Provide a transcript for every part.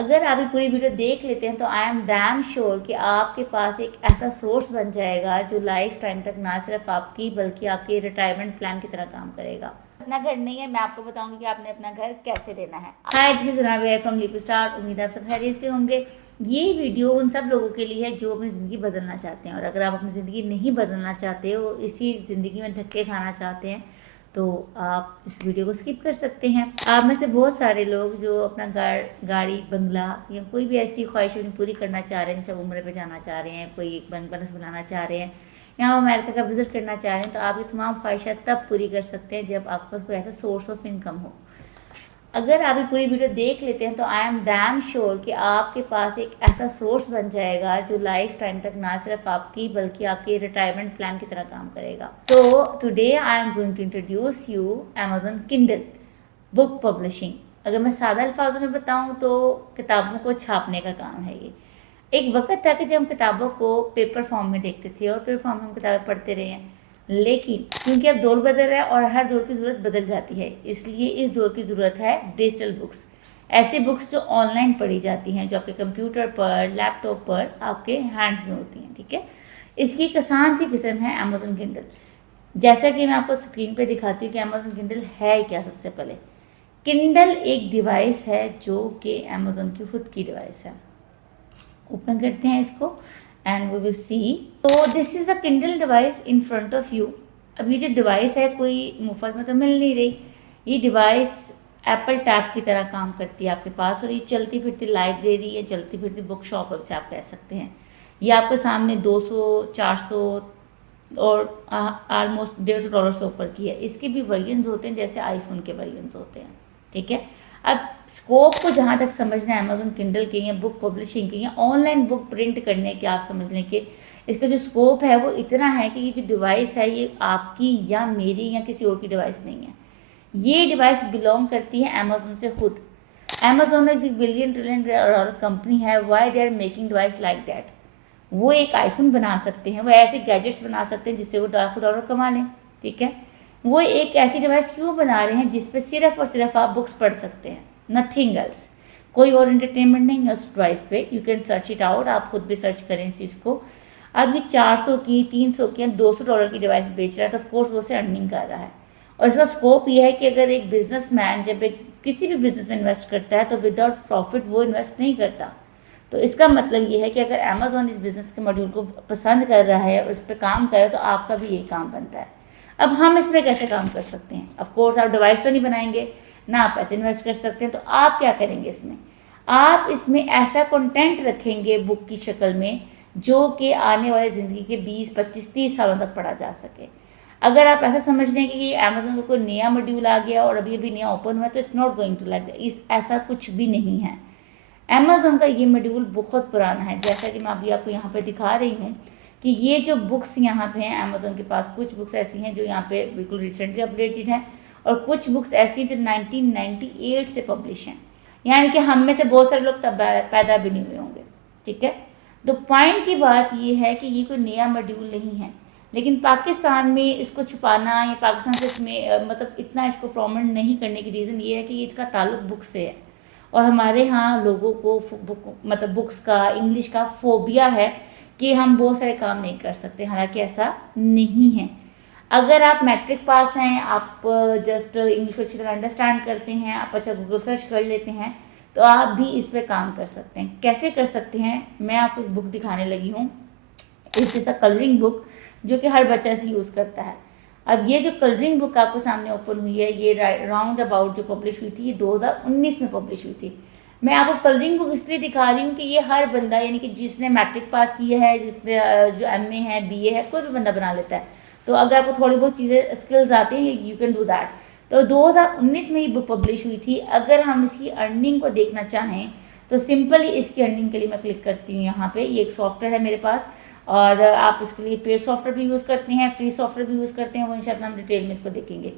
अगर आप ये पूरी वीडियो देख लेते हैं तो आई एम डैम श्योर कि आपके पास एक ऐसा सोर्स बन जाएगा जो लाइफ टाइम तक ना सिर्फ आपकी बल्कि आपके रिटायरमेंट प्लान की तरह काम करेगा। अपना घर नहीं है, मैं आपको बताऊंगी कि आपने अपना घर कैसे लेना है। Hi, this is Ravi from Leap Start. उम्मीद है आप सब खैरियत से होंगे। ये वीडियो उन सब लोगों के लिए है जो अपनी ज़िंदगी बदलना चाहते हैं, और अगर आप अपनी ज़िंदगी नहीं बदलना चाहते हो, इसी ज़िंदगी में धक्के खाना चाहते हैं, तो आप इस वीडियो को स्किप कर सकते हैं। आप में से बहुत सारे लोग जो अपना गाड़ी, बंगला या कोई भी ऐसी ख्वाहिश अपनी पूरी करना चाह रहे हैं, जैसे उम्र पे जाना चाह रहे हैं, कोई एक बैंक बैलेंस बनाना चाह रहे हैं, या अमेरिका का विजिट करना चाह रहे हैं, तो आप ये तमाम ख्वाहिशात तब पूरी कर सकते हैं जब आपके पास कोई ऐसा सोर्स ऑफ इनकम हो। अगर आप ये पूरी वीडियो देख लेते हैं तो आई एम डैम श्योर कि आपके पास एक ऐसा सोर्स बन जाएगा जो लाइफ टाइम तक ना सिर्फ आपकी बल्कि आपके रिटायरमेंट प्लान की तरह काम करेगा। तो today I am going to introduce you Amazon Kindle book publishing. अगर मैं सादा अल्फाजों में बताऊं तो किताबों को छापने का काम है ये। एक वक्त था कि जब हम किताबों को पेपर फॉर्म में देखते थे और पेपर फॉर्म में हम किताबें पढ़ते रहे हैं, लेकिन क्योंकि अब दौर बदल रहा है और हर दौर की ज़रूरत बदल जाती है, इसलिए इस दौर की ज़रूरत है डिजिटल बुक्स। ऐसी बुक्स जो ऑनलाइन पढ़ी जाती हैं, जो आपके कंप्यूटर पर, लैपटॉप पर आपके हैंड्स में होती हैं। ठीक है, इसकी एक आसान सी किस्म है अमेजोन किंडल। जैसा कि मैं आपको स्क्रीन पे दिखाती हूँ कि अमेजोन किंडल है क्या। सबसे पहले किंडल एक डिवाइस है जो कि अमेजोन की खुद की डिवाइस है। ओपन करते हैं इसको एंड वी विल सी। तो this is the Kindle device in front of you. अब ये जो डिवाइस है कोई मुफ्त में तो मिल नहीं रही। ये डिवाइस एप्पल टैब की तरह काम करती है आपके पास, और ये चलती फिरती लाइब्रेरी या चलती फिरती बुक शॉप से आप कह सकते हैं। ये आपके सामने 200, 400 और ऑलमोस्ट $150 से ऊपर की है। इसके भी वर्जन्स होते हैं, जैसे आईफोन के वर्जन्स होते हैं। ठीक है, अब स्कोप को जहाँ तक समझना है अमेजोन किंडल के या बुक पब्लिशिंग के या ऑनलाइन बुक प्रिंट करने के, आप समझ लें कि इसका जो स्कोप है वो इतना है कि ये जो डिवाइस है ये आपकी या मेरी या किसी और की डिवाइस नहीं है। ये डिवाइस बिलोंग करती है अमेजोन से खुद। अमेजोन एक $1 ट्रिलियन कंपनी है। Why they are making device like that? वो एक आईफोन बना सकते हैं, वो ऐसे गैजेट्स बना सकते हैं जिससे वो $1 कमा लें। ठीक है, वो एक ऐसी डिवाइस क्यों बना रहे हैं जिसपे सिर्फ और सिर्फ आप बुक्स पढ़ सकते हैं, नथिंग एल्स। कोई और एंटरटेनमेंट नहीं है उस डिवाइस पे। You can search it out, आप खुद भी सर्च करें इस चीज़ को। अब ये 400 की, 300 की या $200 की डिवाइस बेच रहा है, तो ऑफकोर्स वो उसे अर्निंग कर रहा है। और इसका स्कोप ये है कि अगर एक बिजनेसमैन जब एक किसी भी बिजनेस में इन्वेस्ट करता है तो विदाउट प्रॉफिट वो इन्वेस्ट नहीं करता। तो इसका मतलब ये है कि अगर अमेजोन इस बिज़नेस के मॉड्यूल को पसंद कर रहा है और इस पर काम कर रहा है, तो आपका भी यही काम बनता है। अब हम इसमें कैसे काम कर सकते हैं? ऑफ कोर्स आप डिवाइस तो नहीं बनाएंगे ना, आप पैसे इन्वेस्ट कर सकते हैं। तो आप क्या करेंगे इसमें? आप इसमें ऐसा कंटेंट रखेंगे बुक की शक्ल में जो कि आने वाली ज़िंदगी के 20, 25, 30 सालों तक पढ़ा जा सके। अगर आप ऐसा समझ लें कि ये अमेजोन का कोई नया मॉड्यूल आ गया और अभी अभी नया ओपन हुआ, तो it's not going to like इस ऐसा कुछ भी नहीं है। अमेजोन का ये मॉड्यूल बहुत पुराना है, जैसा कि मैं अभी आपको यहाँ पे दिखा रही हूँ कि ये जो बुक्स यहाँ पे हैं अमेजोन के पास, कुछ बुक्स ऐसी हैं जो यहाँ पे बिल्कुल रिसेंटली अपडेटेड हैं, और कुछ बुक्स ऐसी हैं जो 1998 से पब्लिश हैं। यानी कि हम में से बहुत सारे लोग तब पैदा भी नहीं हुए होंगे। ठीक है, तो पॉइंट की बात ये है कि ये कोई नया मॉड्यूल नहीं है, लेकिन पाकिस्तान में इसको छुपाना या पाकिस्तान से इसमें मतलब इतना इसको प्रोमिनेंट नहीं करने की रीज़न ये है कि इसका ताल्लुक बुक से है, और हमारे यहाँ लोगों को मतलब बुक्स का, इंग्लिश का फोबिया है कि हम बहुत सारे काम नहीं कर सकते, हालांकि ऐसा नहीं है। अगर आप मैट्रिक पास हैं, आप जस्ट इंग्लिश को अच्छी तरह अंडरस्टैंड करते हैं, आप अच्छा गूगल सर्च कर लेते हैं, तो आप भी इस पर काम कर सकते हैं। कैसे कर सकते हैं? मैं आपको एक बुक दिखाने लगी हूँ। इस इज़ अ कलरिंग बुक जो कि हर बच्चा से यूज़ करता है। अब ये जो कलरिंग बुक आपको सामने ओपन हुई है, ये राउंड अबाउट जो पब्लिश हुई थी, ये 2019 में पब्लिश हुई थी। मैं आपको कलरिंग बुक इसलिए दिखा रही हूँ कि ये हर बंदा, यानी कि जिसने मैट्रिक पास किया है, जिसने जो MA है, BA है, कोई भी बंदा बना लेता है। तो अगर आपको थोड़ी बहुत चीज़ें स्किल्स आती हैं, यू कैन डू दैट। तो 2019 में ये बुक पब्लिश हुई थी। अगर हम इसकी अर्निंग को देखना चाहें तो सिंपली इसकी अर्निंग के लिए मैं क्लिक करती हूँ यहाँ पे। ये एक सॉफ्टवेयर है मेरे पास, और आप इसके लिए पेड सॉफ्टवेयर भी यूज़ करते हैं, फ्री सॉफ्टवेयर भी यूज़ करते हैं, वो इंशाल्लाह हम डिटेल में इसको देखेंगे।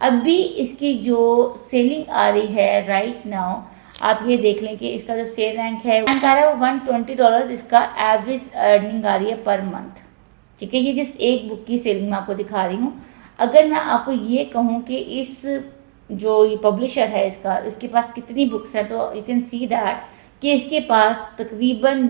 अभी इसकी जो सेलिंग आ रही है राइट नाउ, आप ये देख लें कि इसका जो सेल रैंक है वो $120 इसका एवरेज अर्निंग आ रही है पर मंथ। ठीक है, ये जिस एक बुक की सेलिंग मैं आपको दिखा रही हूँ। अगर मैं आपको ये कहूँ कि इस जो ये पब्लिशर है इसके पास कितनी बुक्स हैं, तो यू कैन सी दैट कि इसके पास तकरीबन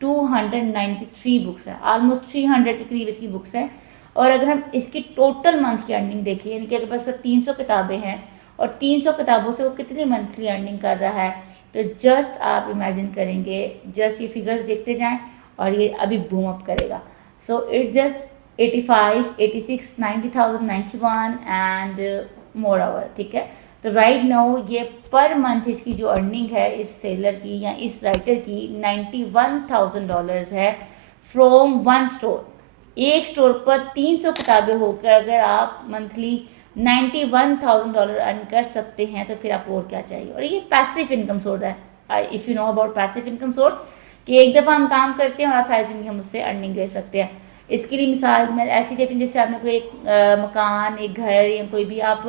293 बुक्स हैं, ऑलमोस्ट 300 के करीब इसकी बुक्स हैं। और अगर हम इसकी टोटल मंथ की अर्निंग देखें, यानी कि अगर पास 300 किताबें हैं और 300 किताबों से वो कितनी मंथली अर्निंग कर रहा है, तो जस्ट आप इमेजिन करेंगे, जस्ट ये फिगर्स देखते जाएं और ये अभी बूम अप करेगा। So it just 85, 86, 90,000, 91 and more hour, ठीक है। तो राइट नाउ ये पर मंथ इसकी जो अर्निंग है इस सेलर की या इस राइटर की $91,000 है फ्रॉम वन स्टोर। एक स्टोर पर 300 किताबें होकर अगर आप मंथली $91,000 अर्न कर सकते हैं तो फिर आपको और क्या चाहिए। और ये पैसिव इनकम सोर्स है, if you know about passive income source, कि एक दफ़ा हम काम करते हैं और सारी ज़िंदगी हम उससे अर्निंग ले सकते हैं। इसके लिए मिसाल मैं ऐसी देती हूँ, जैसे आपने कोई एक मकान, एक घर या कोई भी आप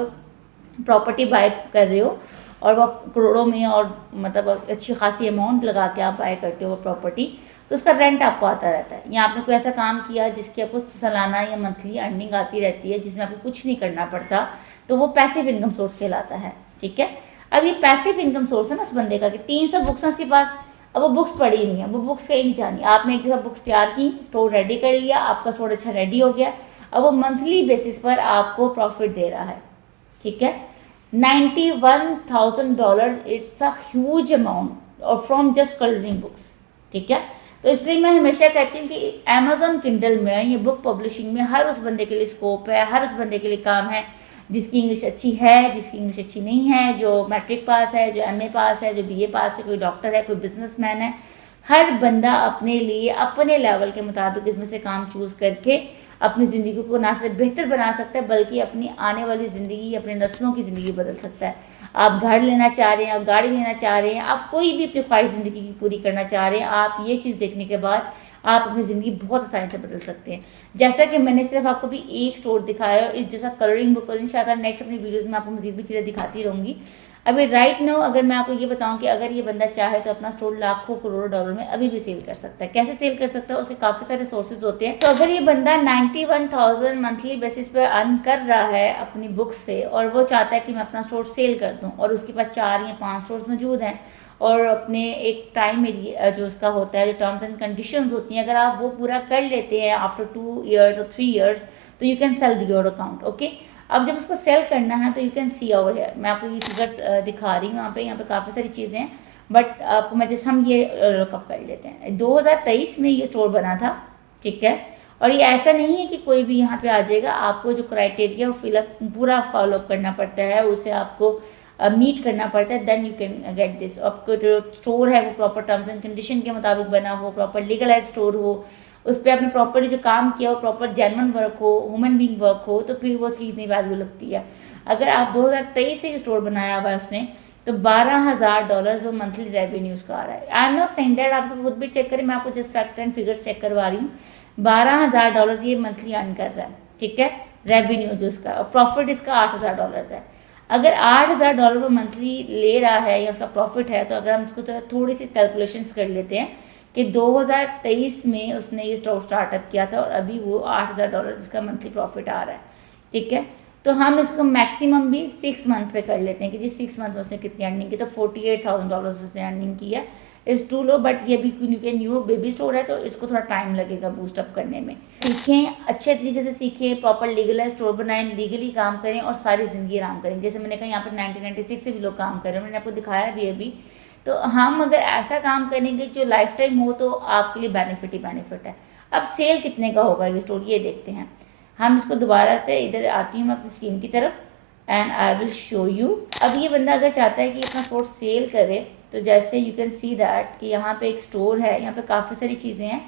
प्रॉपर्टी बाय कर रहे हो और वो करोड़ों में और मतलब अच्छी खासी अमाउंट लगा के आप बाय करते हो प्रॉपर्टी, तो उसका रेंट आपको आता रहता है। या आपने कोई ऐसा काम किया जिसकी आपको सालाना या मंथली अर्निंग आती रहती है, जिसमें आपको कुछ नहीं करना पड़ता, तो वो पैसिव इनकम सोर्स कहलाता है, ठीक है। अब ये पैसिव इनकम सोर्स है ना उस बंदे का कि 300 बुक्स हैं उसके पास, अब वो बुक्स पढ़ी नहीं है, वो बुक्स कहीं नहीं जानी। आपने एक दफ़ा बुक्स तैयार की, स्टोर रेडी कर लिया, आपका स्टोर अच्छा रेडी हो गया, अब वो मंथली बेसिस पर आपको प्रॉफिट दे रहा है, ठीक है। $91,000 इट्स अ ह्यूज अमाउंट और फ्रॉम जस्ट कलरिंग बुक्स, ठीक है। तो इसलिए मैं हमेशा कहती हूँ कि अमेजोन किंडल में, ये बुक पब्लिशिंग में हर उस बंदे के लिए स्कोप है, हर उस बंदे के लिए काम है जिसकी इंग्लिश अच्छी है, जिसकी इंग्लिश अच्छी नहीं है, जो मैट्रिक पास है, जो एमए पास है, जो बीए पास है, कोई डॉक्टर है, कोई बिजनेसमैन है। हर बंदा अपने लिए अपने लेवल के मुताबिक इसमें से काम चूज़ करके अपनी ज़िंदगी को ना सिर्फ बेहतर बना सकता है बल्कि अपनी आने वाली ज़िंदगी, अपने नस्लों की ज़िंदगी बदल सकता है। आप घर लेना चाह रहे हैं, आप गाड़ी लेना चाह रहे हैं, आप कोई भी अपनी ख्वाहिश ज़िंदगी की पूरी करना चाह रहे हैं, आप ये चीज़ देखने के बाद आप अपनी ज़िंदगी बहुत आसानी से बदल सकते हैं। जैसा कि मैंने सिर्फ आपको भी एक स्टोर दिखाया और इस जैसा कलरिंग बुक, और इंशाल्लाह नेक्स्ट अपनी वीडियोज़ में आपको मज़ीद भी चीज़ें दिखाती रहूँगी। अभी राइट नाउ अगर मैं आपको ये बताऊं कि अगर ये बंदा चाहे तो अपना स्टोर लाखों करोड़ों डॉलर में अभी भी सेल कर सकता है। कैसे सेल कर सकता है, उसके काफ़ी सारे सोर्सेज होते हैं। तो अगर ये बंदा 91,000 मंथली बेसिस पर अर्न कर रहा है अपनी बुक से और वो चाहता है कि मैं अपना स्टोर सेल कर दूं और उसके पास 4 या 5 स्टोर्स मौजूद हैं और अपने एक टाइम एरिया जो उसका होता है, जो टर्म्स एंड कंडीशंस होती हैं, अगर आप वो पूरा कर लेते हैं आफ्टर 2 years और 3 years, तो you can sell your account, okay. अब जब उसको सेल करना है तो यू कैन सी ओवर है, मैं आपको ये फिगर्स दिखा रही हूँ यहाँ पे काफ़ी सारी चीज़ें हैं, बट आपको मैं जैसे हम ये लुकअप कर लेते हैं। 2023 में ये स्टोर बना था, ठीक है। और ये ऐसा नहीं है कि कोई भी यहाँ पे आ जाएगा, आपको जो क्राइटेरिया वो फिलअप पूरा फॉलोअप करना पड़ता है, उसे आपको मीट करना पड़ता है, then you can get this. आपको जो स्टोर है वो प्रॉपर टर्म्स एंड कंडीशन के मुताबिक बना हो, प्रॉपर लीगलाइज स्टोर हो, उस पर आपने प्रॉपरली जो काम किया हो प्रॉपर जेन्युइन वर्क हो, ह्यूमन बीइंग वर्क हो, तो फिर वो उसकी इतनी वैल्यू लगती है। अगर आप 2023 से स्टोर बनाया हुआ है उसने, तो $12,000 वो मंथली रेवेन्यू उसका आ रहा है। I am not saying that, आप खुद भी चेक करें, मैं आपको just fact and figures check करवा रही हूँ। $12,000 ये मंथली अर्न कर रहा है, ठीक है, रेवेन्यू जो उसका, और प्रॉफिट इसका $8,000 है। अगर $8,000 वो मंथली ले रहा है या उसका प्रॉफिट है, तो अगर हम इसको थोड़ी सी कैलकुलेशंस कर लेते हैं कि 2023 में उसने ये स्टोर स्टार्टअप किया था और अभी वो $8,000 इसका मंथली प्रॉफिट आ रहा है, ठीक है। तो हम इसको मैक्सिमम भी 6 मंथ पे कर लेते हैं कि जी 6 मंथ में उसने कितनी अर्निंग की, तो $48,000 उसने अर्निंग की है। इस टू लो, बट ये भी क्योंकि न्यू बेबी स्टोर है तो इसको थोड़ा टाइम लगेगा बूस्टअप करने में। सीखें, अच्छे तरीके से सीखें, प्रॉपर लीगलाइज स्टोर बनाएं, लीगली काम करें और सारी ज़िंदगी आराम करें। जैसे मैंने कहा यहाँ पर 1996 से भी लोग काम कर रहे हैं, मैंने आपको दिखाया भी अभी। तो हम अगर ऐसा काम करेंगे जो लाइफ टाइम हो तो आपके लिए बेनिफिट ही बेनिफिट है। अब सेल कितने का होगा ये स्टोर, ये देखते हैं। हम इसको दोबारा से इधर आती हूँ मैं अपनी स्क्रीन की तरफ and I will show you. अब ये बंदा अगर चाहता है कि अपना स्टोर सेल करे, तो जैसे यू कैन सी दैट कि यहाँ पे एक स्टोर है, यहाँ पे काफ़ी सारी चीज़ें हैं।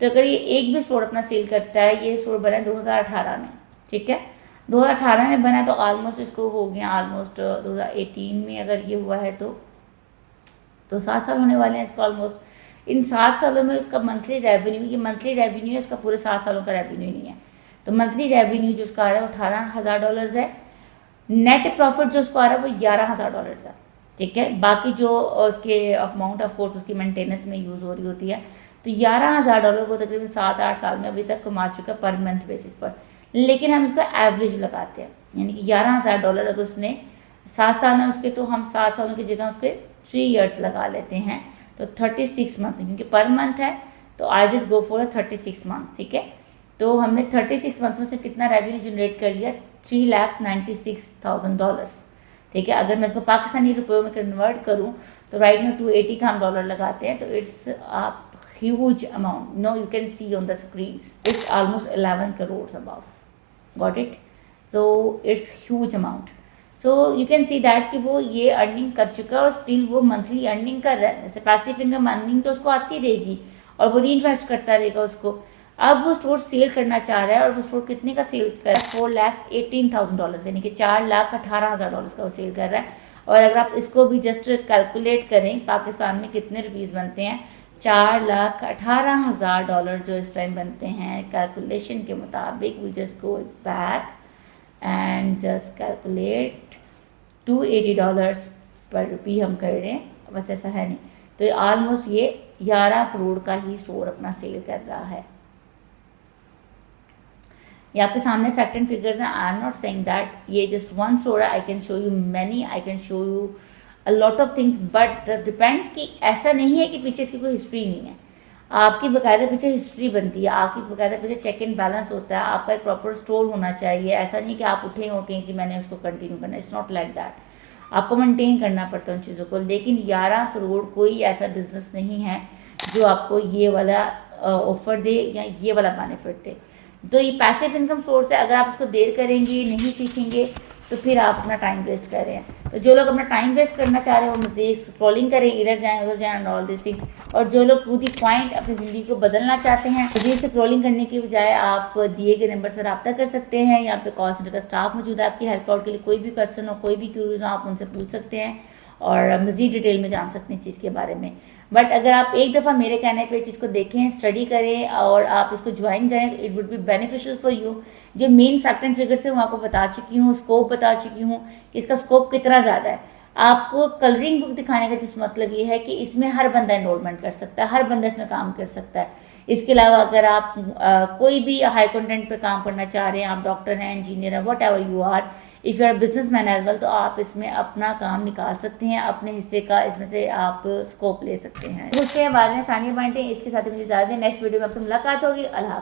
तो अगर ये एक भी स्टोर अपना सेल करता है, ये स्टोर बना है 2018 में, ठीक है, 2018 में बना, तो ऑलमोस्ट इसको हो गया ऑलमोस्ट 2018 में अगर ये हुआ है तो 7 साल होने वाले हैं इसको ऑलमोस्ट। इन 7 सालों में उसका मंथली रेवेन्यू, ये मंथली रेवेन्यू है, इसका पूरे 7 सालों का रेवेन्यू नहीं है, तो मंथली रेवेन्यू जो उसका आ रहा है वो $18,000 है। नेट प्रॉफिट जो उसको आ रहा है वो $11,000 है, ठीक है। बाकी जो उसके अमाउंट ऑफ कोर्स उसकी मेंटेनेंस में यूज़ हो रही होती है, तो $11,000 वो तकरीबन 7-8 साल में अभी तक कमा चुका पर मंथ बेसिस पर। लेकिन हम इसका एवरेज लगाते हैं, यानी कि $11,000 अगर उसने 7 साल में उसके, तो हम 7 सालों की जगह उसके 3 years लगा लेते हैं, तो 36 मंथ, क्योंकि पर मंथ है तो I just go for 36 month, ठीक है। तो हमने 36 मंथ में उसने कितना रेवेन्यू जनरेट कर लिया, $396,000, ठीक है। अगर मैं इसको पाकिस्तानी रुपयों में कन्वर्ट करूँ तो राइट में 280 का हम डॉलर लगाते हैं, तो it's huge amount. No, you can see on the screens. It's almost 11 crores above. Got it? So it's huge amount. So you can see that कि वो ये अर्निंग कर चुका है और स्टिल वो मंथली अर्निंग कर रहा है। जैसे पैसिव इनकम अर्निंग तो उसको आती रहेगी और वो री इन्वेस्ट करता रहेगा उसको। अब वो स्टोर सेल करना चाह रहा है और वो स्टोर कितने का सेल कर रहा है, $418,000, यानी कि $418,000 का वो सेल कर रहा है। और अगर आप इसको भी जस्ट कैलकुलेट करें पाकिस्तान में कितने रुपीज़ बनते हैं, $418,000 जो इस टाइम बनते हैं कैलकुलेशन के मुताबिक। We just go back and just calculate $280 पर रुपी हम कर रहे हैं, बस ऐसा है नहीं। तो ऑलमोस्ट ये 11 करोड़ का ही स्टोर अपना सेल कर रहा है। ये आपके सामने फैक्ट एंड फिगर्स हैं। आई एम नॉट सेइंग दैट ये जस्ट वन स्टोर है, I can show you many, I can show you a lot of things, but depend कि ऐसा नहीं है कि पीछे इसकी कोई हिस्ट्री नहीं है। आपकी बाकायदा पीछे हिस्ट्री बनती है, आपकी बाकायदा पीछे चेक इन बैलेंस होता है, आपका एक प्रॉपर स्टोर होना चाहिए। ऐसा नहीं कि आप उठें कि मैंने उसको कंटिन्यू करना, इट्स नॉट लाइक दैट। आपको मेंटेन करना पड़ता है उन चीज़ों को। लेकिन 11 करोड़ कोई ऐसा बिजनेस नहीं है जो आपको ये वाला ऑफर दे या ये वाला बेनिफिट दे। तो ये पैसिव इनकम सोर्स है। अगर आप इसको देर करेंगे, नहीं सीखेंगे, तो फिर आप अपना टाइम वेस्ट कर रहे हैं। तो जो लोग अपना टाइम वेस्ट करना चाह रहे हैं वो मज़ीद स्क्रॉलिंग करें, इधर जाएं उधर जाएं एंड ऑल दिस थिंग्स। और जो लोग टू दी पॉइंट अपनी ज़िंदगी को बदलना चाहते हैं, मज़ीद स्क्रॉलिंग करने की बजाय आप दिए गए नंबर्स पर रब्ता कर सकते हैं। यहाँ पे कॉल सेंटर का स्टाफ मौजूद है आपकी हेल्प आउट के लिए। कोई भी क्वेश्चन हो, कोई भी क्यूरीज हो, आप उनसे पूछ सकते हैं और मज़ीद डिटेल में जान सकते हैं चीज़ के बारे में। बट अगर आप एक दफ़ा मेरे कहने पे चीज़ को देखें, स्टडी करें और आप इसको ज्वाइन करें, तो it would be beneficial for you. जो मेन फैक्ट एंड फिगर से मैं आपको बता चुकी हूँ, स्कोप बता चुकी हूँ कि इसका स्कोप कितना ज़्यादा है। आपको कलरिंग बुक दिखाने का जिस मतलब ये है कि इसमें हर बंदा एनरोलमेंट कर सकता है, हर बंदा इसमें काम कर सकता है। इसके अलावा अगर आप कोई भी हाई कंटेंट पे काम करना चाह रहे हैं, आप डॉक्टर हैं, इंजीनियर हैं, whatever you are, if you are businessman as well, तो आप इसमें अपना काम निकाल सकते हैं, अपने हिस्से का इसमें से आप स्कोप ले सकते हैं। उसके बाद में सानिया पॉइंट है, इसके साथ मुझे ज़्यादा नेक्स्ट वीडियो में आपसे मुलाकात होगी। अल्लाह हाफ़िज़।